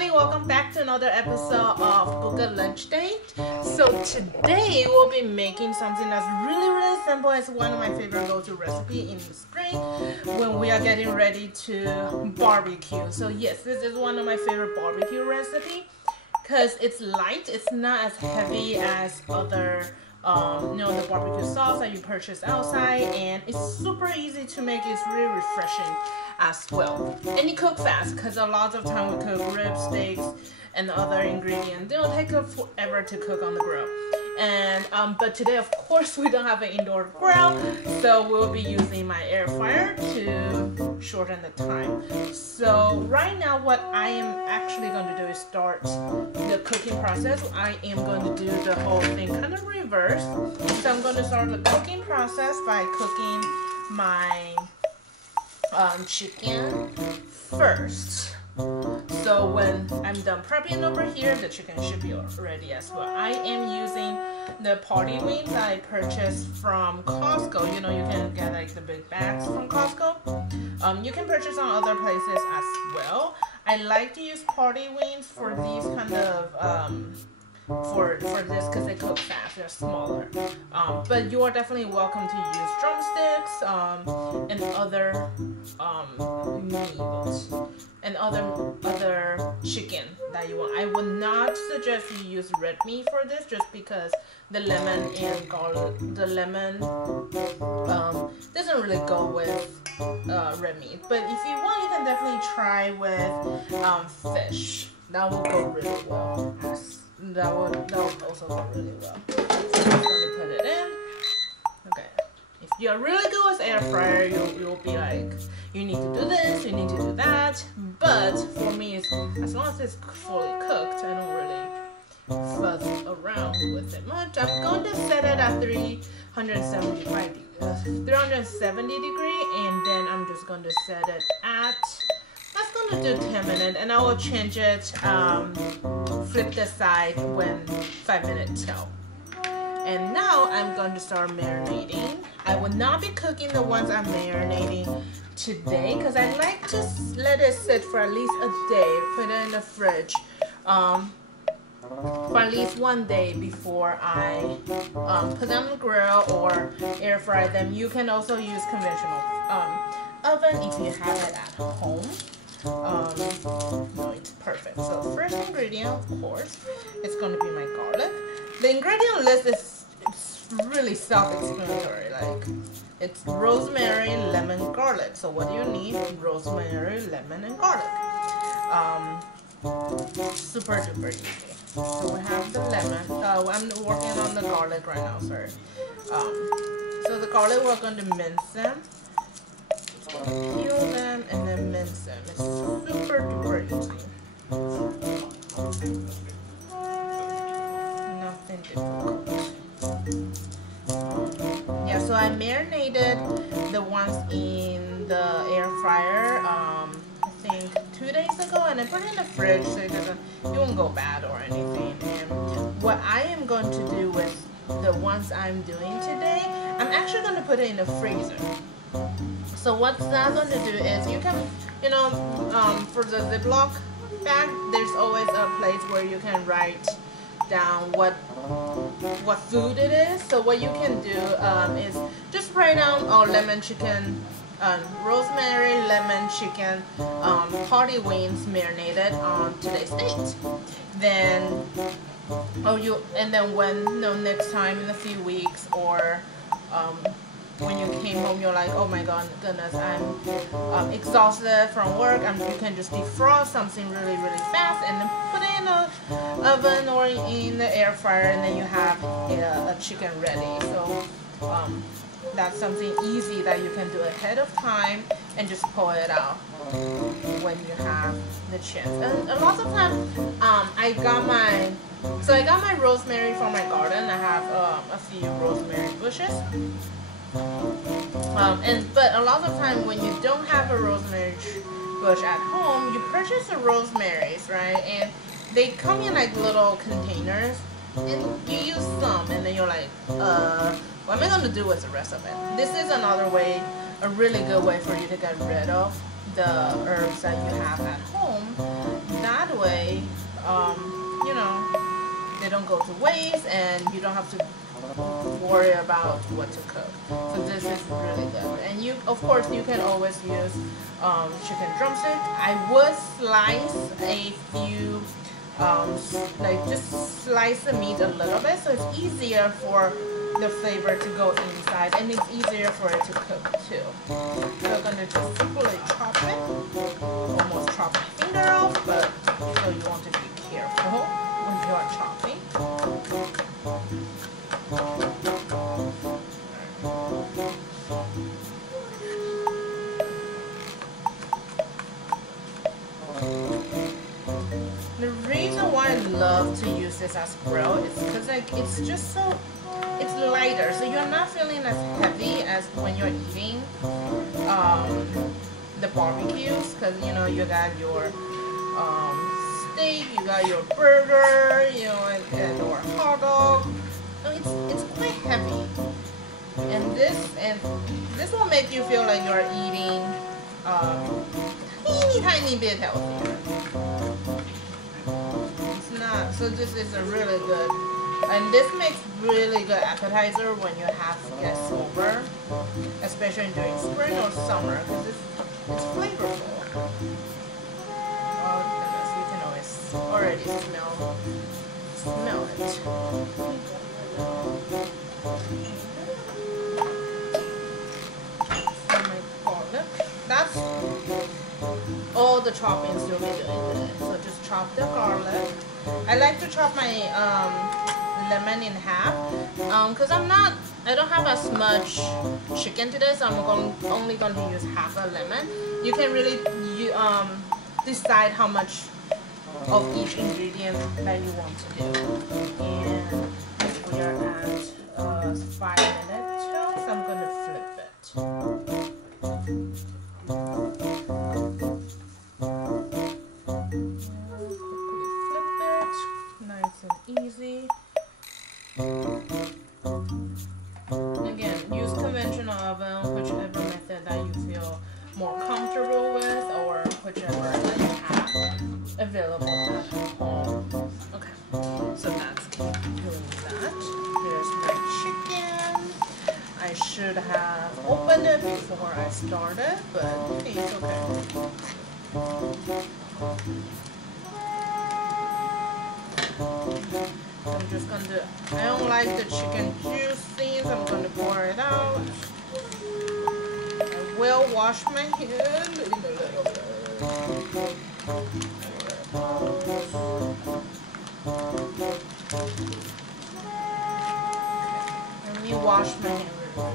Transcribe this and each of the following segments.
everybody, welcome back to another episode of Book a Lunch Date. So today we'll be making something that's really simple. It's one of my favorite go-to recipe in the spring when we are getting ready to barbecue. So yes, this is one of my favorite barbecue recipe because it's light, it's not as heavy as other the barbecue sauce that you purchase outside, and it's super easy to make. It's really refreshing as well, and you cook fast because a lot of time we cook ribs, steaks, and other ingredients. They don't take forever to cook on the grill. And but today, of course, we don't have an indoor grill, so we'll be using my air fryer to shorten the time. So right now, what I am actually going to do is start the cooking process. I am going to do the whole thing kind of reverse. So I'm going to start the cooking process by cooking my chicken first. So when I'm done prepping over here, the chicken should be ready as well. I am using the party wings I purchased from Costco. You know, you can get like the big bags from Costco. You can purchase on other places as well. I like to use party wings for these kind of for this because they cook fast. They're smaller, but you are definitely welcome to use drumsticks and other meat and other chicken that you want. I would not suggest you use red meat for this just because the lemon and garlic, the lemon doesn't really go with red meat. But if you want, you can definitely try with fish. That will go really well. That would also go really well. So I'm just going to put it in. Okay. If you're really good with air fryer, you'll be like, you need to do this, you need to do that. But for me, it's, as long as it's fully cooked, I don't really fuzz around with it much. I'm going to set it at 370 degree, and then I'm just going to set it at, that's going to do 10 minutes, and I will change it, flip the side when 5 minutes till. And now I'm going to start marinating. I will not be cooking the ones I'm marinating today because I like to let it sit for at least a day, put it in the fridge for at least 1 day before I put them on the grill or air fry them. You can also use conventional oven if you have it at home. No, it's perfect. So first ingredient, of course, it's going to be my garlic. The ingredient list is really self-explanatory. Like, it's rosemary, lemon, garlic. So what do you need? Rosemary, lemon, and garlic. Super duper easy. So we have the lemon. I'm working on the garlic right now, sorry. So the garlic, we're going to mince them. Peel them and then mince them. It's super duper easy. Nothing difficult. Yeah, so I marinated the ones in the air fryer I think 2 days ago, and I put it in the fridge so it won't go bad or anything. And what I am going to do with the ones I'm doing today, I'm actually going to put it in the freezer. So what that's going to do is, you can, for the Ziploc bag, there's always a place where you can write down what food it is. So what you can do is just write down lemon chicken, rosemary, lemon chicken, party wings marinated on today's date. Then when next time in a few weeks, or when you came home, you're like, oh my goodness, I'm exhausted from work, you can just defrost something really fast and then put it in the oven or in the air fryer, and then you have a chicken ready. So that's something easy that you can do ahead of time and just pull it out when you have the chance. And a lot of times, I got my rosemary from my garden. I have a few rosemary bushes. But a lot of time when you don't have a rosemary bush at home, you purchase the rosemaries, right? And they come in like little containers, and you use some, and then you're like, what am I going to do with the rest of it? This is another way, a really good way for you to get rid of the herbs that you have at home. That way you know, they don't go to waste, and you don't have to worry about what to cook. So this is really good. And you, of course, you can always use chicken drumstick. I would slice a few, like just slice the meat a little bit, so it's easier for the flavor to go inside, and it's easier for it to cook too. So I'm gonna just simply chop it. Almost chop my finger off, but so you want to be careful when you are chopping. The reason why I love to use this as grill is because like it's just so, it's lighter, so you're not feeling as heavy as when you're eating the barbecues, because you know you got your steak, you got your burger, you know, and or hot dog. So it's quite heavy, and this will make you feel like you're eating tiny bit healthier. It's not. So this is a really good, and this makes really good appetizer when you have guests over, especially during spring or summer, because it's flavorful. Oh goodness, you can already smell it. That's all the choppings you'll be doing today. So just chop the garlic. I like to chop my lemon in half because I don't have as much chicken today, so I'm only going to use half a lemon. You can really decide how much of each ingredient that you want to do. And we are at 5 minutes, so I'm going to flip it. Easy. Again, use conventional oven, whichever method that you feel more comfortable with, or whichever that you have available at home. Okay, so that's doing that. Here's my chicken. I should have opened it before I started, but it's okay. I'm just going to, I don't like the chicken juicy, so I'm going to pour it out. I will wash my hand in a little bit. Let me wash my hand real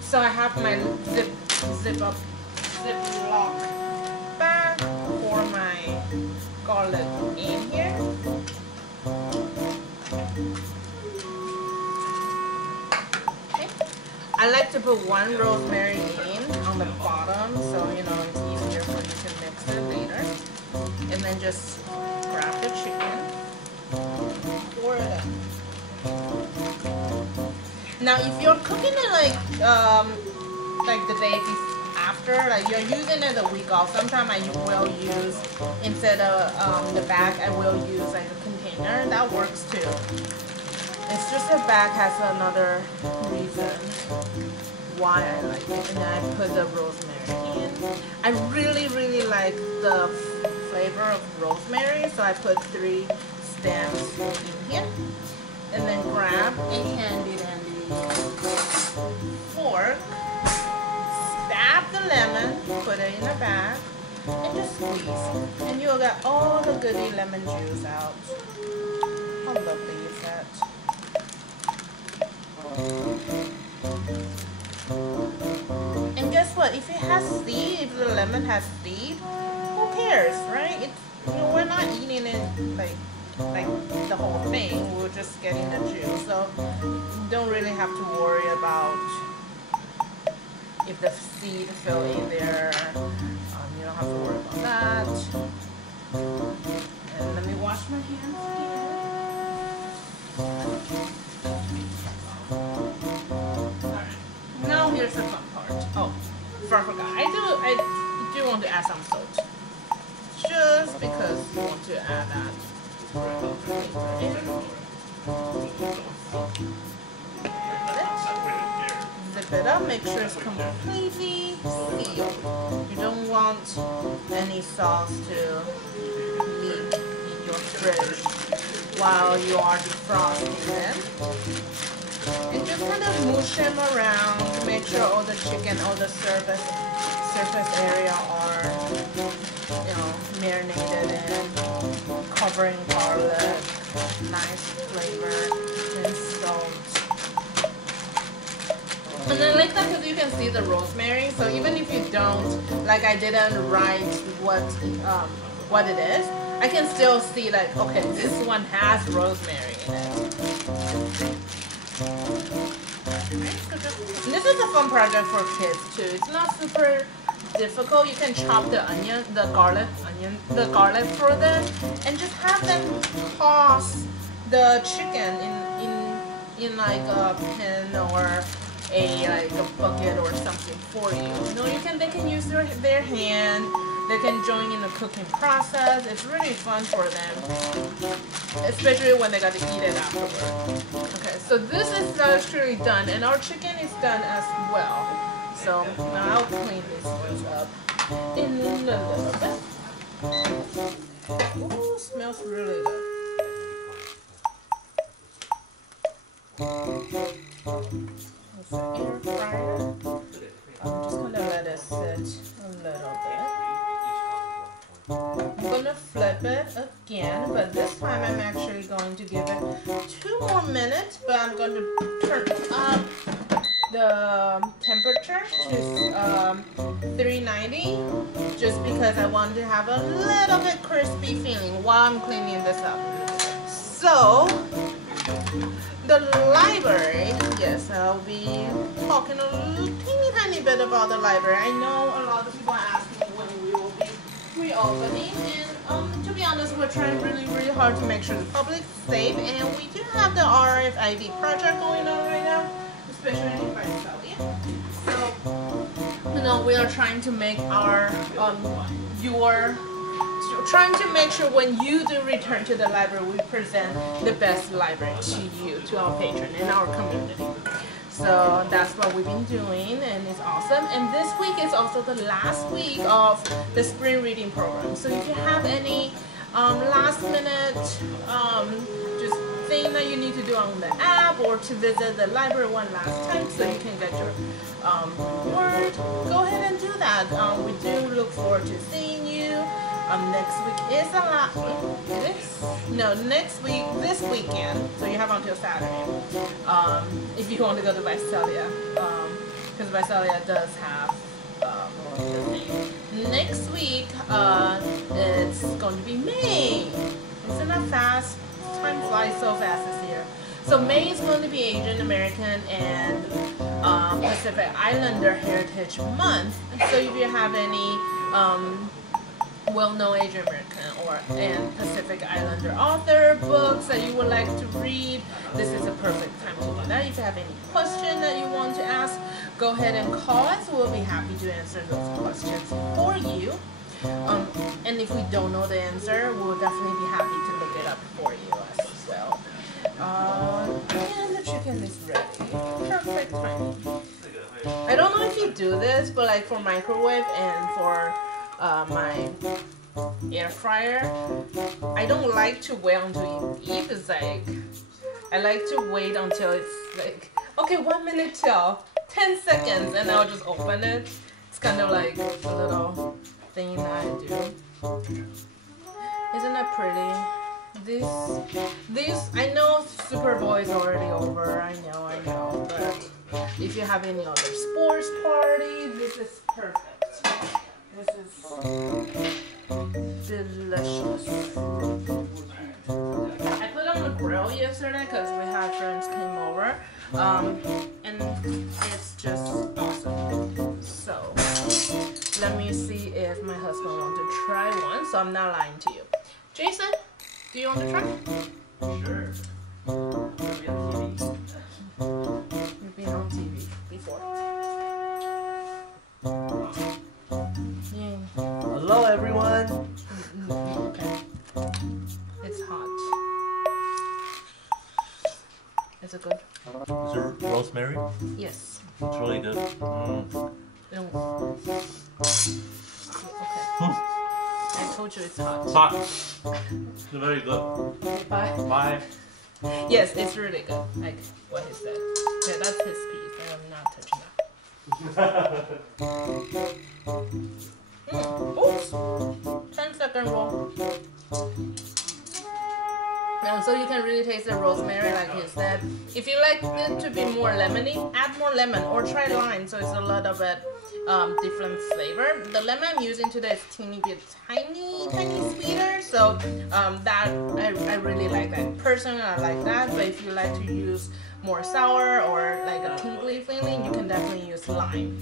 So I have my ziplock bag for my garlic in here. Okay. I like to put one rosemary in on the bottom, so you know it's easier for you to mix it later. And then just grab the chicken, pour it in. Now, if you're cooking it like the day after, like you're using it a week off, sometimes I will use, instead of the bag, I will use like a container. That works too. It's just the bag has another reason why I like it. And then I put the rosemary in. I really like the flavor of rosemary, so I put 3 stems in here. And then grab a handy fork, stab the lemon, put it in a bag, and just squeeze. And you'll get all the goody lemon juice out. How lovely is that? And guess what? If it has seed, if the lemon has seed, who cares, right? We're not eating it like the whole thing. We're just getting the juice, so you don't really have to worry about if the seed fell in there. You don't have to worry about that. And let me wash my hands again. Now here's the fun part. Oh, I forgot. I do want to add some salt. Just because you want to add that. Zip it up, make sure it's completely sealed. You don't want any sauce to leak in your fridge while you are defrosting them. And just kind of mush them around to make sure all the chicken, all the surface area are, you know, marinated in, covering garlic, nice flavor, and salt. And I like that because you can see the rosemary. So even if you don't, like I didn't write what it is, I can still see like, okay, this one has rosemary in it. This is a fun project for kids too. It's not super difficult. You can chop the garlic for them, and just have them toss the chicken in like a pan or a bucket or something for you. You know, they can use their hand. They can join in the cooking process. It's really fun for them, especially when they got to eat it afterward. Okay, so this is actually done, and our chicken is done as well. So now I'll clean these ones up in a little bit. Ooh, smells really good. It's an air fryer. I'm just gonna let it sit a little bit. I'm gonna flip it again, but this time I'm actually going to give it 2 more minutes, but I'm going to turn up the temperature to 390 just because I want to have a little bit crispy feeling while I'm cleaning this up. So the library, yes, I'll be talking a tiny bit about the library. I know a lot of people are asking when we will be reopening, and to be honest, we're trying really hard to make sure the public's safe, and we do have the RFID project going on right now, especially in Visalia. So, you know, we are trying to make our trying to make sure when you do return to the library, we present the best library to you, to our patron and our community. So that's what we've been doing, and it's awesome. And this week is also the last week of the spring reading program. So if you have any last minute just thing that you need to do on the app, or to visit the library one last time so you can get your word, go ahead and do that. We do look forward to seeing you. Next week is this weekend, so you have until Saturday if you want to go to Visalia, because Visalia does have the thing. Next week it's going to be May. Isn't that fast? Time flies so fast this year. So May is going to be Asian American and Pacific Islander Heritage Month. So if you have any well-known Asian American and Pacific Islander author books that you would like to read, this is a perfect time to do that. If you have any question that you want to ask, go ahead and call us. We'll be happy to answer those questions for you. And if we don't know the answer, we'll definitely be happy to look it up for you as well. And the chicken is ready. Perfect timing. I don't know if you do this, but like for microwave and for my air fryer, I don't like to wait until you eat. It's like, I like to wait until it's like, okay, 1 minute till 10 seconds, and I'll just open it. It's kind of like a little thing that I do. Isn't that pretty? This, I know Super Bowl is already over, I know, but if you have any other sports party, this is perfect. This is delicious. I put it on the grill yesterday because we had friends came over, and it's just awesome. So let me see if my husband wants to try one. So I'm not lying to you. Jason, do you want to try? Sure. Is it good? Is it rosemary? Yes. It's really good. Okay. I told you it's hot. It's hot. It's very good. Bye. Bye. Yes, it's really good. Like what he said. Yeah, that's his piece, and I'm not touching that. Oops. 10-second roll. So you can really taste the rosemary, like he said. If you like it to be more lemony, add more lemon or try lime. So it's a little bit different flavor. The lemon I'm using today is teeny bit tiny sweeter. So that I really like that. Personally, I like that. But if you like to use more sour or like a tingly feeling, you can definitely use lime.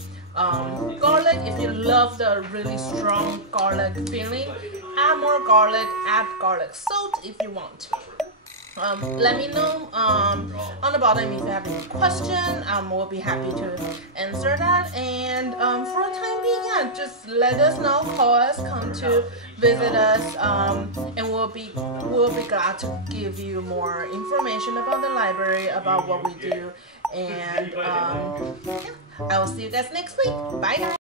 Garlic, if you love the really strong garlic feeling, add more garlic, add garlic salt if you want to. Let me know on the bottom if you have any question. We'll be happy to answer that. And for the time being, yeah, just let us know, call us, come to visit us, and we'll be glad to give you more information about the library, about what we do. And yeah, I will see you guys next week. Bye guys.